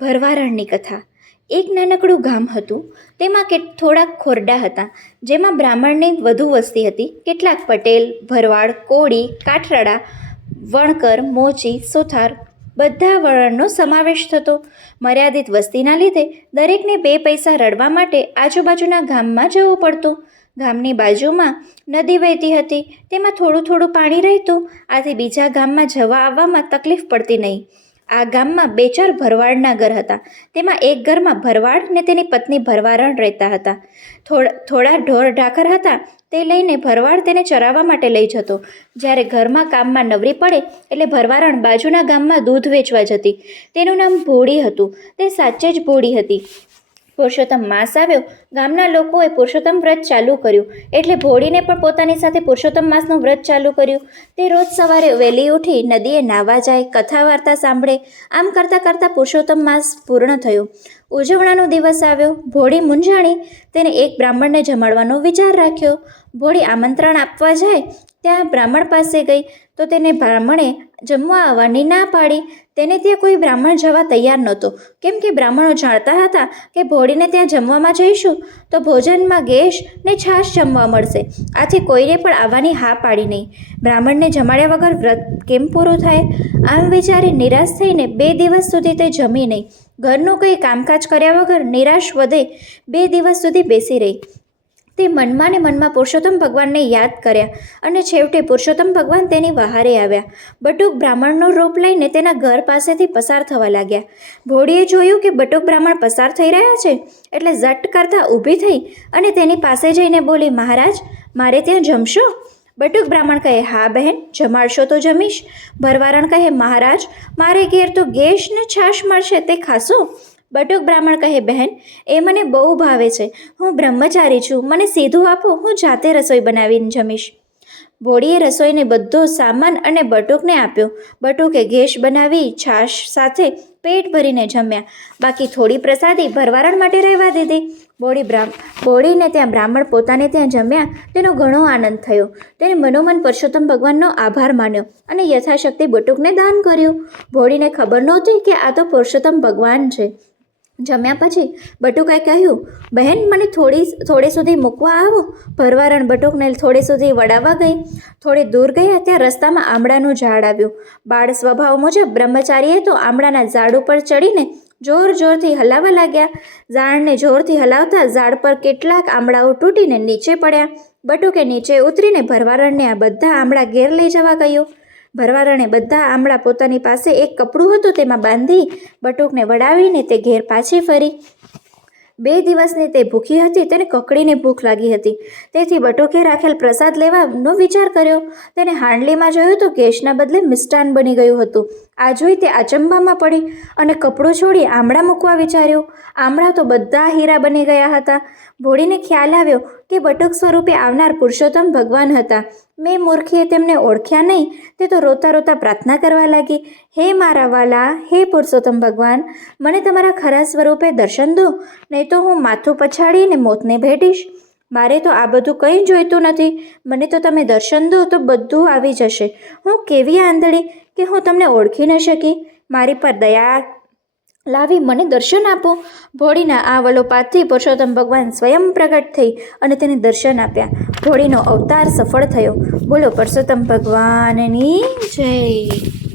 ભરવારણની કથા. એક નાનકડું ગામ હતું. તેમાં થોડાક ખોરડા હતા, જેમાં બ્રાહ્મણની વધુ વસ્તી હતી. કેટલાક પટેલ, ભરવાડ, કોળી, કાઠરાડા, વણકર, મોચી, સુથાર બધા વર્ણનો સમાવેશ થતો. મર્યાદિત વસ્તીના લીધે દરેકને 2 પૈસા રળવા માટે આજુબાજુના ગામમાં જવું પડતું. ગામની બાજુમાં નદી વહેતી હતી. તેમાં થોડું થોડું પાણી રહેતું. આથી બીજા ગામમાં જવા આવવામાં તકલીફ પડતી નહીં. આ ગામમાં 2-4 ભરવાડના ઘર હતા. તેમાં એક ઘરમાં ભરવાડ ને તેની પત્ની ભરવારણ રહેતા હતા. થોડા ઢોર ઢાકર હતા, તે લઈને ભરવાડ તેને ચરાવવા માટે લઈ જતો. જ્યારે ઘરમાં કામમાં નવરી પડે એટલે ભરવારણ બાજુના ગામમાં દૂધ વેચવા જતી. તેનું નામ ભોળી હતું. તે સાચે જ ભોળી હતી. પુરુષોત્તમ માસ આવ્યો. ગામના લોકોએ પુરુષોત્તમ વ્રત ચાલુ કર્યું, એટલે ભોળીને પણ પોતાની સાથે પુરુષોત્તમ માસનું વ્રત ચાલુ કર્યું. તે રોજ સવારે વહેલી ઉઠી નદીએ નાહવા જાય, કથા વાર્તા સાંભળે. આમ કરતાં કરતાં પુરુષોત્તમ માસ પૂર્ણ થયો. ઉજવણાનો દિવસ આવ્યો. ભોળી મૂંઝાણી. તેને એક બ્રાહ્મણને જમાડવાનો વિચાર રાખ્યો. ભોળી આમંત્રણ આપવા જાય ત્યાં બ્રાહ્મણ પાસે ગઈ તો તેને બ્રાહ્મણે જમવા આવવાની ના પાડી. તેને ત્યાં કોઈ બ્રાહ્મણ જવા તૈયાર નહોતો, કેમ કે બ્રાહ્મણો જાણતા હતા કે ભોળીને ત્યાં જમવામાં જઈશું તો ભોજનમાં ગેસ ને છાશ જમવા મળશે. આથી કોઈને પણ આવવાની હા પાડી નહીં. બ્રાહ્મણને જમાડ્યા વગર વ્રત કેમ પૂરું થાય? આમ વિચારી નિરાશ થઈને 2 દિવસ સુધી તે જમી નહીં. ઘરનું કંઈ કામકાજ કર્યા વગર નિરાશ વધે 2 દિવસ સુધી બેસી રહી. તે મનમાં ને મનમાં પુરુષોત્તમ ભગવાનને યાદ કર્યા અને છેવટે પુરુષોત્તમ ભગવાન તેની વહારે આવ્યા. બટુક બ્રાહ્મણનો રૂપ લઈને તેના ઘર પાસેથી પસાર થવા લાગ્યા. ભોળીએ જોયું કે બટુક બ્રાહ્મણ પસાર થઈ રહ્યા છે એટલે ઝટ કરતાં ઊભી થઈ અને તેની પાસે જઈને બોલી, મહારાજ, મારે ત્યાં જમશો? બટુક બ્રાહ્મણ કહે, હા બહેન, જમાડશો તો જમીશ. ભરવારણ કહે, મહારાજ, મારે ઘેર તો ગેસ ને છાશ મળશે, તે ખાશો? બટુક બ્રાહ્મણ કહે, બહેન, એ મને બહુ ભાવે છે. હું બ્રહ્મચારી છું, મને સીધું આપો, હું જાતે રસોઈ બનાવીને જમીશ. ભોળીએ રસોઈને બધો સામાન અને બટુકને આપ્યો. બટુકે ગેસ બનાવી છાશ સાથે પેટ ભરીને જમ્યા. બાકી થોડી પ્રસાદી ભરવારણ માટે રહેવા દીધી. ભોળીને ત્યાં બ્રાહ્મણ પોતાને ત્યાં જમ્યા. તેનો ઘણો આનંદ થયો. તેને મનોમન પુરુષોત્તમ ભગવાનનો આભાર માન્યો અને યથાશક્તિ બટુકને દાન કર્યું. ભોળીને ખબર નહોતી કે આ તો પુરુષોત્તમ ભગવાન છે. જમ્યા પછી બટુકે કહ્યું, બહેન, મને થોડે સુધી મૂકવા આવો. ભરવારણ બટુકને થોડે સુધી વડાવવા ગઈ. થોડે દૂર ગયા ત્યાં રસ્તામાં આંબળાનું ઝાડ આવ્યું. બાળ સ્વભાવ મુજબ બ્રહ્મચારીએ તો આંબળાના ઝાડ ઉપર ચડીને જોરથી હલાવવા લાગ્યા. ઝાડને જોરથી હલાવતા ઝાડ પર કેટલાક આંબળાઓ તૂટીને નીચે પડ્યા. બટુકે નીચે ઉતરીને ભરવારણને આ બધા આંબળા ઘેર લઈ જવા કહ્યું. ભરવારણે બધા આંબળા પોતાની પાસે એક કપડું હતું તેમાં બાંધી બટુકને વડાવીને તે ઘેર પાછી ફરી. 2 દિવસની તે ભૂખી હતી. તેને કકડીને ભૂખ લાગી હતી. તેથી બટુકે રાખેલ પ્રસાદ લેવાનો વિચાર કર્યો. તેને હાંડલીમાં જોયું તો ગેસના બદલે મિષ્ટાન બની ગયું હતું. આ જોઈ તે અચંબામાં પડી અને કપડું છોડી આંબળા મૂકવા વિચાર્યું. આંબળા તો બધા હીરા બની ગયા હતા. ભોળીને ખ્યાલ આવ્યો કે બટુક સ્વરૂપે આવનાર પુરુષોત્તમ ભગવાન હતા. મેં મૂર્ખીએ તેમને ઓળખ્યા નહીં. તે તો રોતા રોતા પ્રાર્થના કરવા લાગી, હે મારા વાલા, હે પુરુષોત્તમ ભગવાન, મને તમારા ખરા સ્વરૂપે દર્શન દો, નહીં તો હું માથું પછાડીને મોતને ભેટીશ. મારે તો આ બધું કંઈ જોઈતું નથી. મને તો તમે દર્શન દો તો બધું આવી જશે. હું કેવી આંધળી કે હું તમને ઓળખી ન શકી. મારી પર દયા લાવી મને દર્શન આપો. ભોળીના આ વલોપાતથી પુરુષોત્તમ ભગવાન સ્વયં પ્રગટ થઈ અને તેને દર્શન આપ્યા. ભોળીનો અવતાર સફળ થયો. બોલો પુરુષોત્તમ ભગવાનની જય.